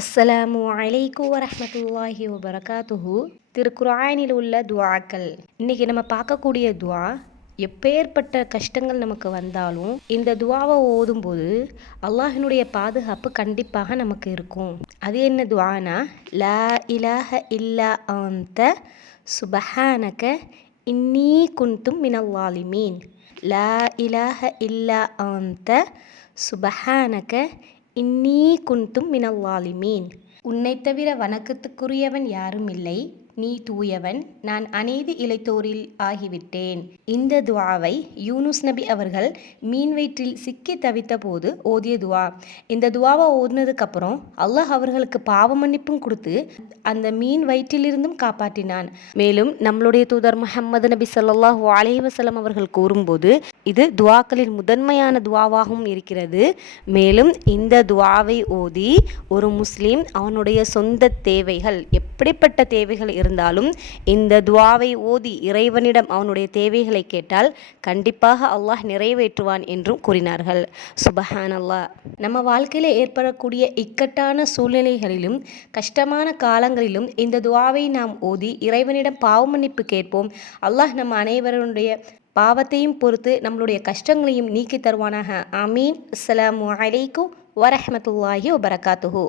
அஸ்ஸலாமு அலைக்கும் வரஹ்மத்துல்லாஹி வபரகாத்துஹு. திருக்குர்ஆனில் உள்ள துஆக்கள். இன்னைக்கு நம்ம பார்க்கக்கூடிய துஆ, எப்பேற்பட்ட கஷ்டங்கள் நமக்கு வந்தாலும் இந்த துஆவை ஓதும்போது அல்லாஹினுடைய பாதுகாப்பு கண்டிப்பாக நமக்கு இருக்கும். அது என்ன துஆனா, லா இலாஹ இல்லா அன்த சுபஹானக இன்னீ குன்தும் மினல் ஸாலிமீன். லா இலாஹ இல்லா அன்த சுபஹானக இன்னீ குன்தும் மினல் ஸாலிமீன். உன்னைத் தவிர வணக்கத்துக்குரியவன் யாரும் இல்லை, நீ தூயவன், நான் அநீதி இழைத்தோரில் ஆகிவிட்டேன். இந்த துஆவை யூனுஸ் நபி அவர்கள் மீன் வயிற்றில் சிக்கி தவித்த போது ஓதிய துஆ. இந்த துஆவை ஓதினதுக்கப்புறம் அல்லாஹ் அவர்களுக்கு பாவ மன்னிப்பும் கொடுத்து அந்த மீன் வயிற்றிலிருந்தும் காப்பாற்றினான். மேலும் நம்மளுடைய தூதர் முஹம்மது நபி ஸல்லல்லாஹு அலைஹி வஸல்லம் அவர்கள் கூறும்போது இது துஆக்களின் முதன்மையான துஆவாகவும் இருக்கிறது. மேலும் இந்த துஆவை ஓதி ஒரு முஸ்லீம் அவனுடைய சொந்த தேவைகள், எப்படிப்பட்ட தேவைகள் இருந்தாலும் இந்த துஆவை ஓதி இறைவனிடம் அவனுடைய தேவைகளை கேட்டால் கண்டிப்பாக அல்லாஹ் நிறைவேற்றுவான் என்றும் கூறினார்கள். சுபஹானல்லாஹ். நம்ம வாழ்க்கையில் ஏற்படக்கூடிய இக்கட்டான சூழ்நிலைகளிலும் கஷ்டமான காலங்களிலும் இந்த துஆவை நாம் ஓதி இறைவனிடம் பாவ மன்னிப்பு கேட்போம். அல்லாஹ் நம்ம அனைவருடைய பாவத்தையும் பொறுத்து நம்மளுடைய கஷ்டங்களையும் நீக்கி தருவானாக. ஆமீன். அஸ்ஸலாமு அலைக்கும் வரஹ்மத்துல்லாஹி வபரகாத்துஹு.